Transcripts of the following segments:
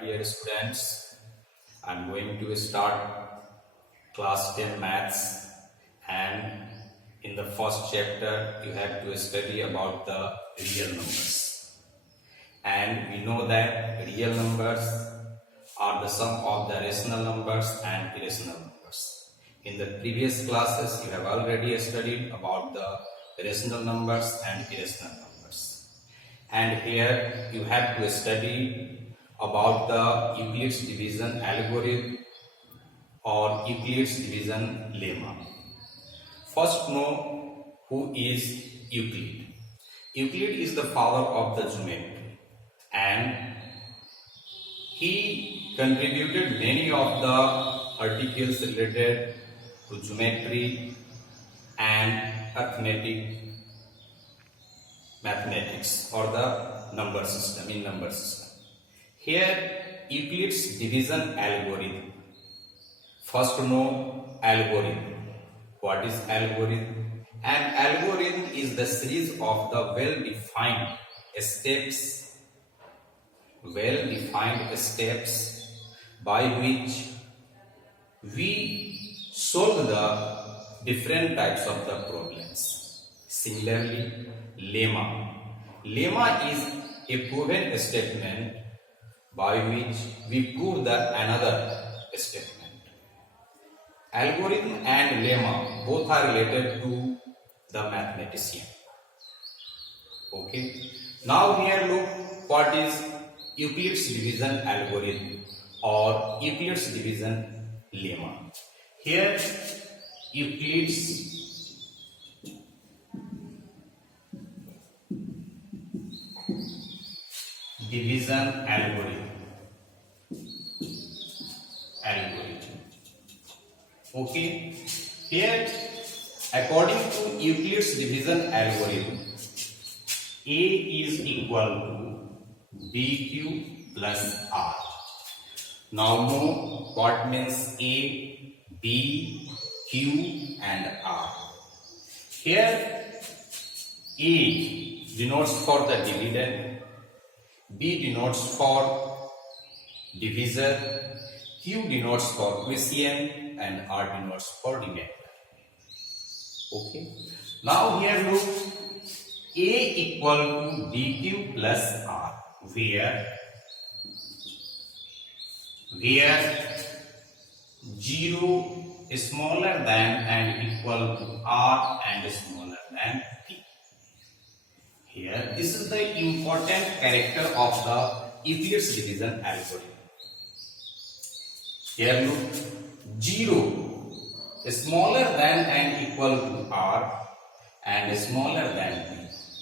dear students. I'm going to start class 10 maths, and in the first chapter you have to study about the real numbers. And we know that real numbers are the sum of the rational numbers and irrational numbers. In the previous classes you have already studied about the rational numbers and irrational numbers. And here you have to study about the Euclid's division algorithm or Euclid's division lemma. First, know who is Euclid. Euclid is the father of the geometry, and he contributed many of the articles related to geometry and mathematics or the number system in number system. Here Euclid's division algorithm. First know algorithm. What is algorithm? An algorithm is the series of the well-defined steps by which we solve the different types of the problems. Similarly, lemma. Lemma is a proven statement by which we prove the another statement. Algorithm and lemma both are related to the mathematician. Okay. Now here look what is Euclid's division algorithm or Euclid's division lemma. Here Euclid's division algorithm. Okay, here according to Euclid's division algorithm, A is equal to BQ plus R. Now know what means A, B, Q and R. Here A denotes for the dividend, B denotes for divisor, Q denotes for quotient and R denotes for remainder. Okay. Now here look, A equal to BQ plus R, where 0 is smaller than and equal to R and smaller than B. Here, this is the important character of the Euclid's division algorithm. Here look, 0 is smaller than and equal to R and smaller than B.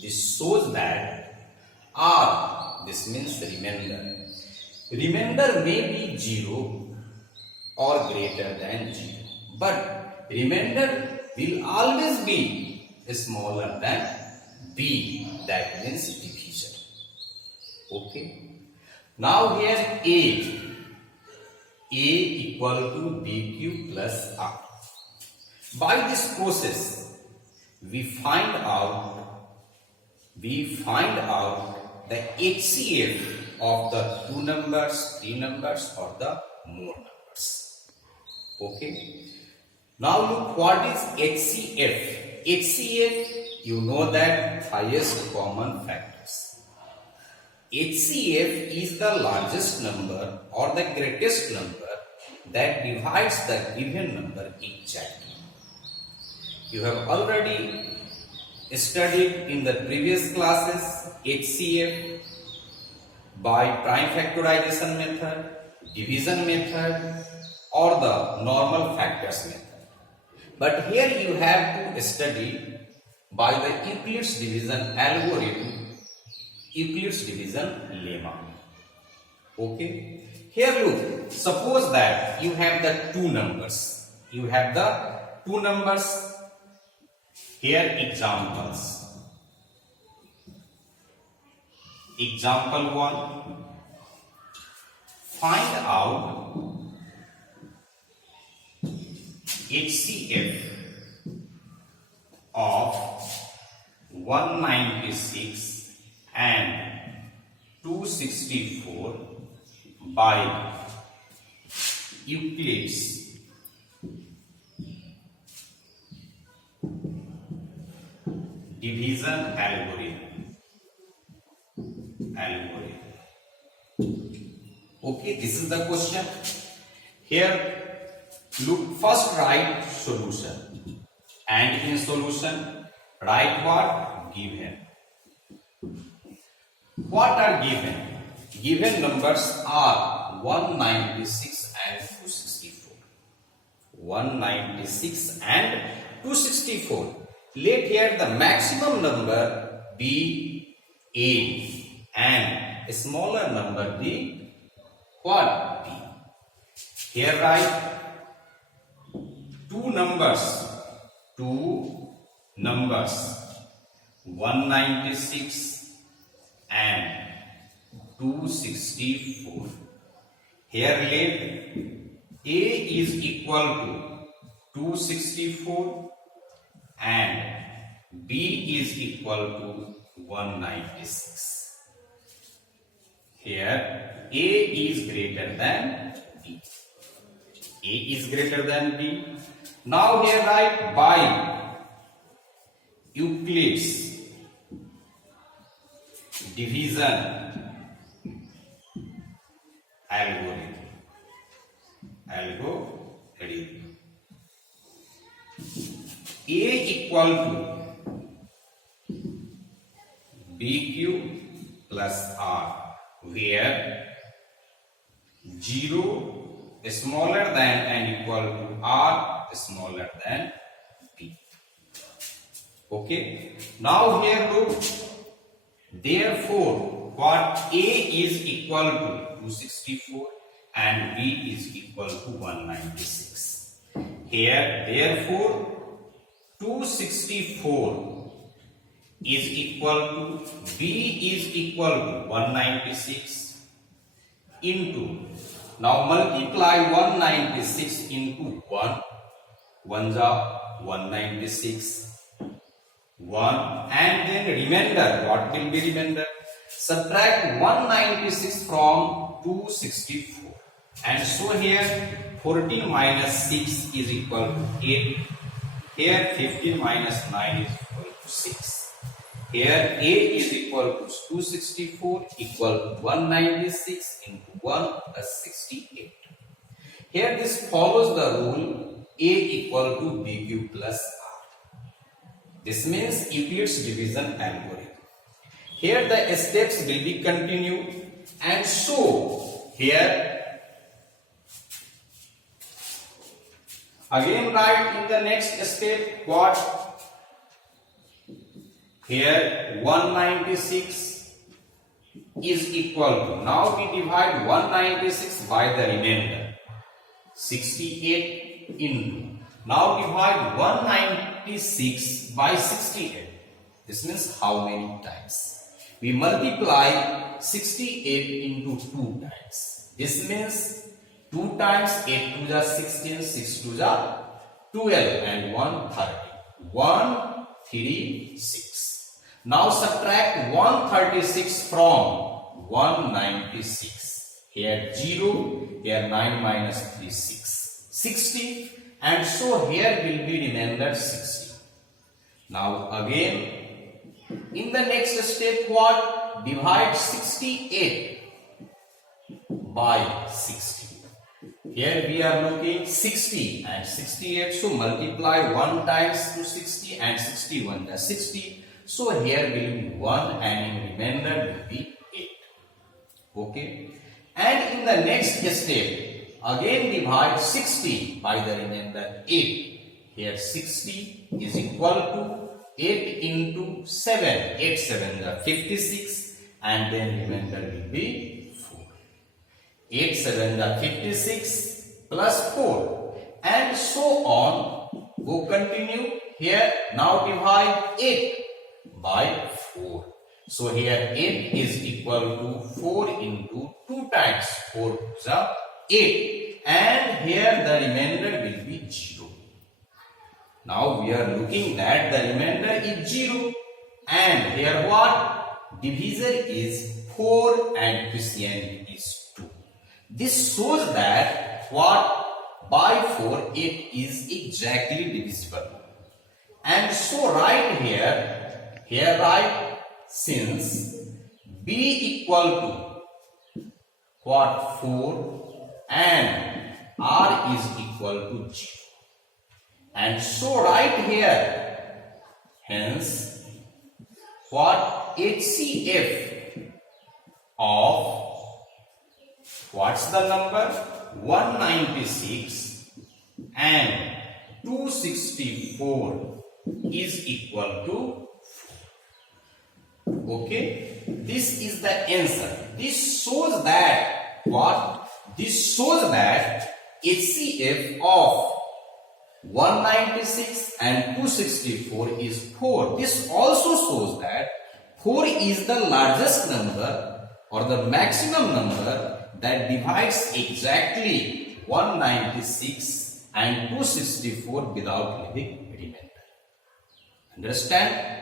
This shows that R, this means remainder. Remainder may be 0 or greater than 0, but remainder will always be smaller than B, that means divisor. Okay. Now here A equal to BQ plus R. By this process, we find out the HCF of the two numbers, three numbers or the more numbers. Okay. Now look what is HCF. HCF, you know that highest common factors. HCF is the largest number or the greatest number that divides the given number exactly. You have already studied in the previous classes HCF by prime factorization method, division method or the normal factors method. But here you have to study by the Euclid's division algorithm, Euclid's division lemma. Okay. Here look, suppose that you have the two numbers. Here examples. Example 1. Find out HCF of 196 and 264 by Euclid's division algorithm. Okay, this is the question. Here, look, first write solution, and in solution write what? Given. What are given? Given numbers are 196 and 264. 196 and 264. Let here the maximum number be A and a smaller number be what? B. Here write two numbers 196 and 264. Here let A is equal to 264 and B is equal to 196. Here A is greater than B. A is greater than B. Now here write by Euclid's division algorithm. A equal to BQ plus R, where 0 is smaller than and equal to R is smaller than B. Okay. Now here look. Therefore, what A is equal to 264 and B is equal to 196. Here, therefore, 264 is equal to B is equal to 196 into, now multiply 196 into 1, 1 ja 196. 1 and then remainder, what will be remainder? Subtract 196 from 264 and so here 14 minus 6 is equal to 8. Here 15 minus 9 is equal to 6. Here A is equal to 264 equal to 196 into 1 plus 68. Here this follows the rule A equal to BQ plus R. This means Euclid's division algorithm. Here the steps will be continued and so here again write in the next step what? Here 196 is equal to, now we divide 196 by the remainder 68 into, now divide 196 by 68. This means how many times? We multiply 68 into 2 times. This means 2 times 8 to the 16, 6 to the 12 and 130. 136. Now subtract 136 from 196. Here 0, here 9 minus 3, 6. 60 and so here will be remainder 60. Now again in the next step what? Divide 68 by 60. Here we are looking 60 and 68, so multiply 1 times to 60 and 61 is 60. So here will be 1 and in remainder will be 8. Okay. And in the next step again divide 60 by the remainder 8. Here 60 is equal to 8 into 7. 8 7 is 56 and then remainder will be 4. 8 7 is 56 plus 4 and so on. Go continue. Here now divide 8 by 4. So here 8 is equal to 4 into 2 times 4 is 8 and here the remainder will be 0. Now we are looking that the remainder is 0 and here what? Divisor is 4 and quotient is 2. This shows that what by 4 it is exactly divisible. And so right here write since b equal to what 4 and r is equal to 0. And so right here hence what HCF of what's the number 196 and 264 is equal to 4. Okay, this is the answer. This shows that what? This shows that HCF of 196 and 264 is 4. This also shows that 4 is the largest number or the maximum number that divides exactly 196 and 264 without leaving remainder. Understand?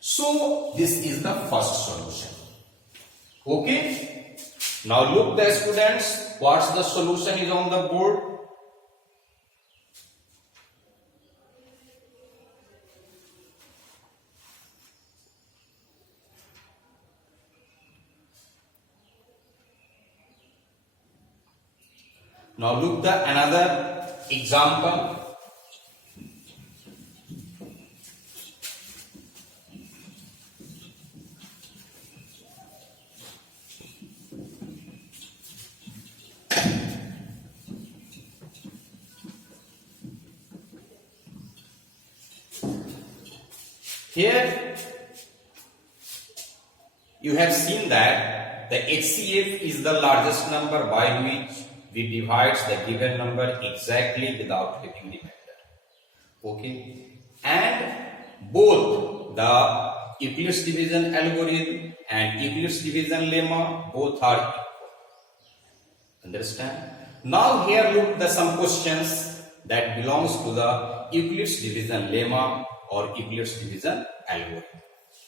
So this is the first solution. Okay? Now look the students, what's the solution is on the board? Now look the another example. Here you have seen that the HCF is the largest number by which we divide the given number exactly without having remainder. Okay, and both the Euclid's division algorithm and Euclid's division lemma both are equal. Understand? Now here look the some questions that belongs to the Euclid's division lemma or Euclid's division algorithm.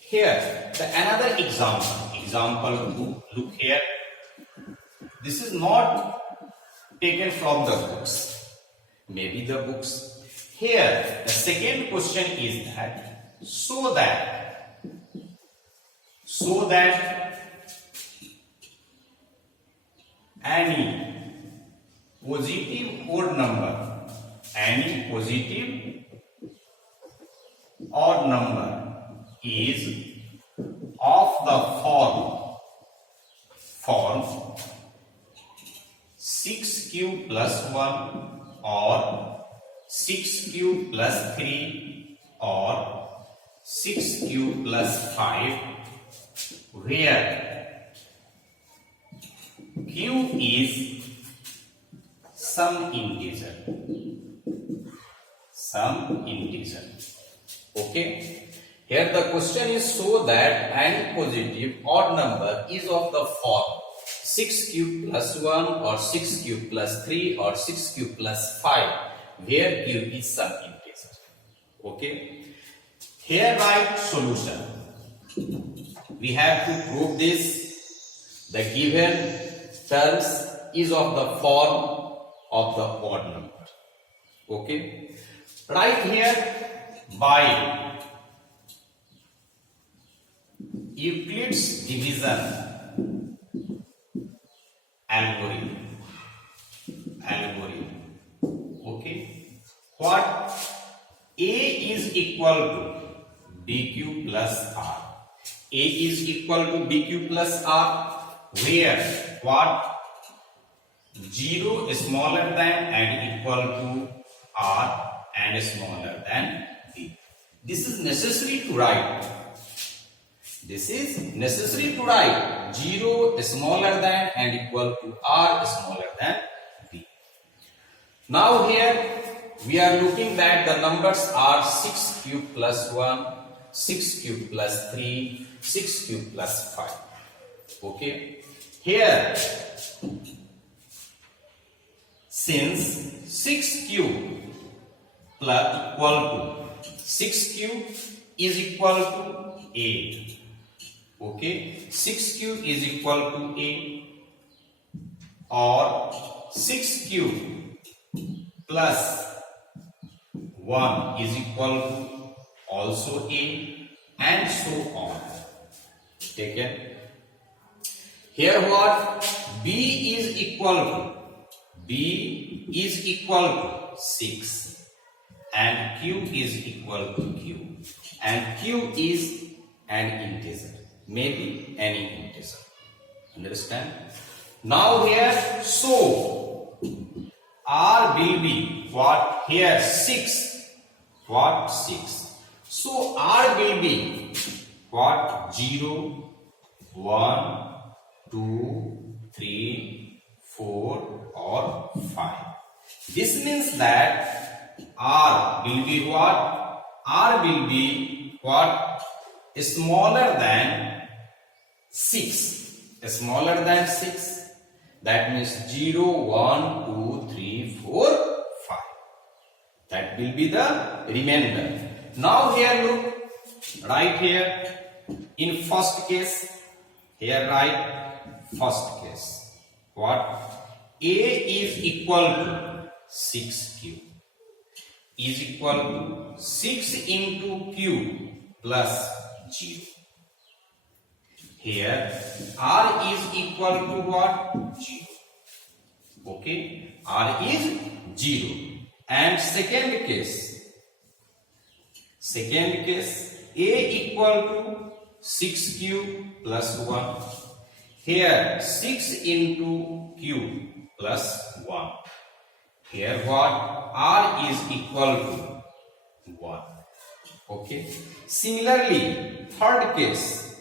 Here the another example 2. Look here. This is not taken from the books, maybe the books. Here the second question is that so that any positive odd number is of the form 6q plus 1 or 6q plus 3 or 6q plus 5, where q is some integer. Okay, here the question is so that any positive odd number is of the form 6q plus 1 or 6q plus 3 or 6q plus 5, where q is some integer. Okay, here write solution. We have to prove this. The given terms is of the form of the odd number. Okay, right here by Euclid's division algorithm. Okay, what A is equal to BQ plus R. A is equal to BQ plus R, where what 0 is smaller than and equal to R and smaller than B. This is necessary to write. 0 is smaller than and equal to R smaller than B. Now here we are looking that the numbers are 6 cube plus 1, 6 cube plus 3, 6 cube plus 5. Okay. Here since 6 cube plus equal to 6 cube is equal to 8. Okay, 6 cube is equal to 8. or 6 cube plus 1 is equal to also A, and so on. Taken. Here what? B is equal to 6 and Q is equal to Q, and Q is an integer, maybe any integer. Understand? Now here, so R will be what? Here 6. What? 6. So R will be what? 0, 1, 2, 3, 4 or 5. This means that R will be what? R will be what? Smaller than 6. Smaller than 6. That means 0, 1, 2, 3, 4, 5. That will be the remainder. Now here look, right here in first case, here write first case. What? A is equal to 6Q is equal to 6 into Q plus 0. Here R is equal to what? 0. Okay, R is 0. And second case, A equal to 6Q plus 1. Here 6 into Q plus 1. Here what? R is equal to 1. Okay. Similarly, third case,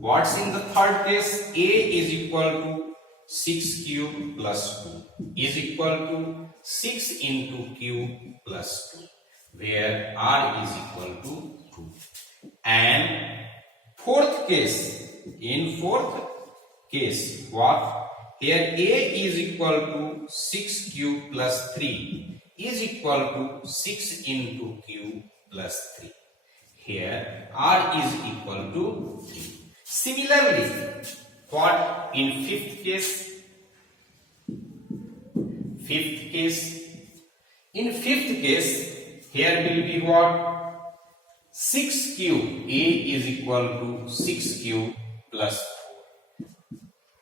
what's in the third case? A is equal to 6Q plus 2 is equal to 6 into Q plus 2, where R is equal to 2. And fourth case, in fourth case, what? Here A is equal to 6Q plus 3 is equal to 6 into Q plus 3. Here R is equal to 3. Similarly, what in fifth case? In fifth case, here will be what? 6Q. A is equal to 6Q plus 4.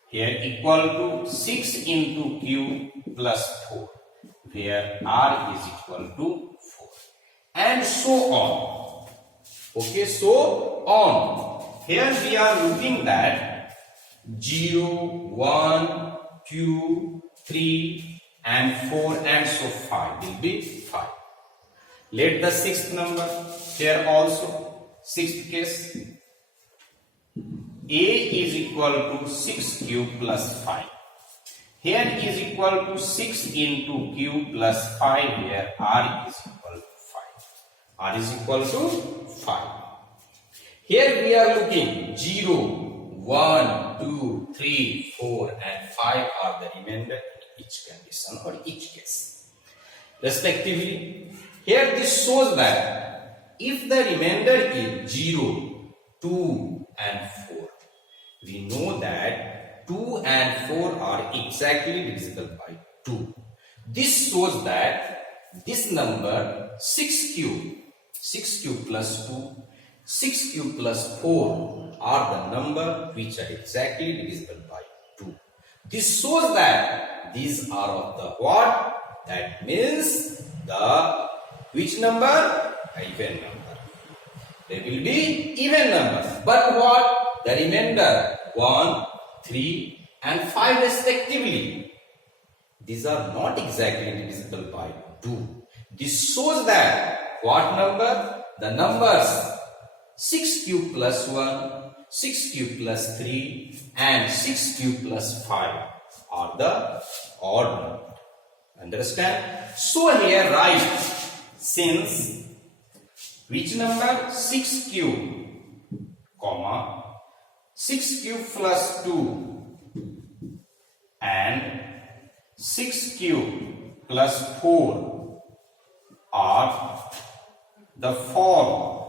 Here equal to 6 into Q plus 4, where R is equal to 4. And so on. Okay, so on. Here we are looking that 0, 1, 2, 3 and 4 and so 5 will be 5. Let the sixth number here also, sixth case. A is equal to 6Q plus 5. Here is equal to 6 into Q plus 5, where R is equal to 5. R is equal to 5. Here we are looking 0, 1, 2, 3, 4 and 5 are the remainder in each condition or each case. Respectively, here this shows that if the remainder is 0, 2 and 4, we know that 2 and 4 are exactly divisible by 2. This shows that this number 6Q plus 2, 6Q plus 4 are the number which are exactly divisible by 2. This shows that these are of the what? That means the which number? Even number. They will be even numbers. But what? The remainder 1, 3 and 5 respectively. These are not exactly divisible by 2. This shows that what number? The numbers 6Q plus 1, 6Q plus 3 and 6Q plus 5 are the odd number. Understand? So here write, since which number? 6Q, comma 6Q plus 2 and 6Q plus 4 are the form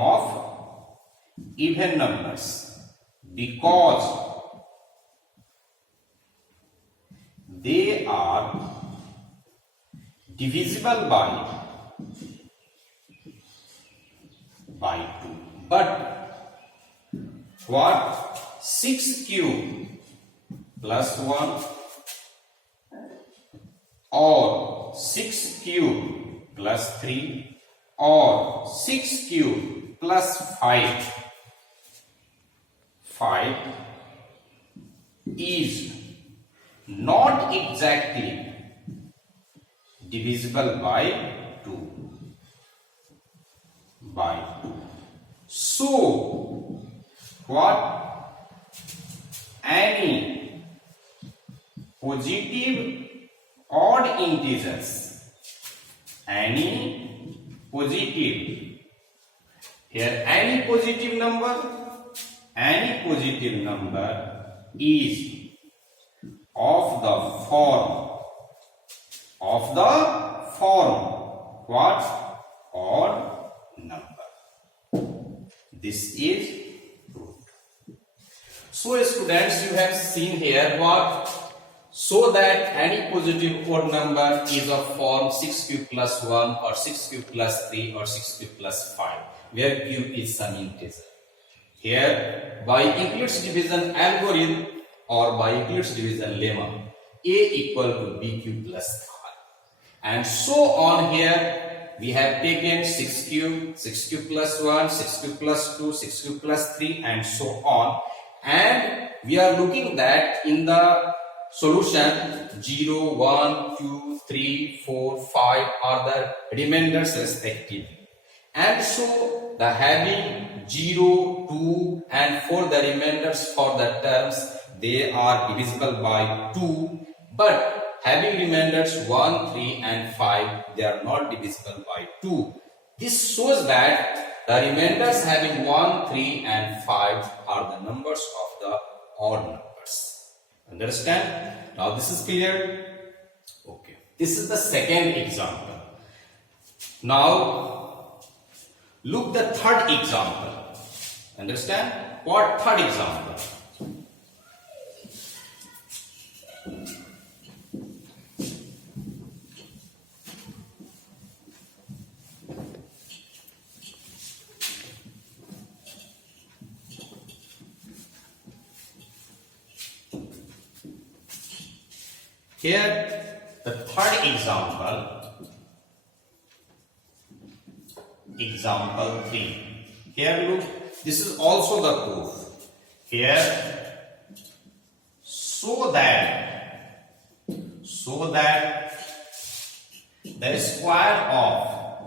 of even numbers. because they are divisible by 2. But what? 6 cube plus 1 or 6 cube plus 3 or 6 cube plus 5 is not exactly divisible by 2. So what? Any positive odd integers, any positive is of the form what? Odd number. This is proved. So students, you have seen here what? So that any positive odd number is of form 6 cube plus 1 or 6 cube plus 3 or 6 cube plus 5, where cube is some integer. Here, by Euclid's division algorithm or by Euclid's division lemma, A equal to B cube plus 5. And so on. Here we have taken 6 cube plus 1, 6 cube plus 2, 6 cube plus 3 and so on. And we are looking that in the solution 0, 1, 2, 3, 4, 5 are the remainders respectively. And so the having 0, 2 and 4 the remainders for the terms, they are divisible by 2, but having remainders 1, 3 and 5, they are not divisible by 2. This shows that the remainders having 1, 3 and 5 are the numbers of the odd numbers. Understand? Now this is clear? Okay. This is the second example. Now look the third example. Understand? What third example? Here the third example 3. Here look, this is also the proof. Here, so that the square of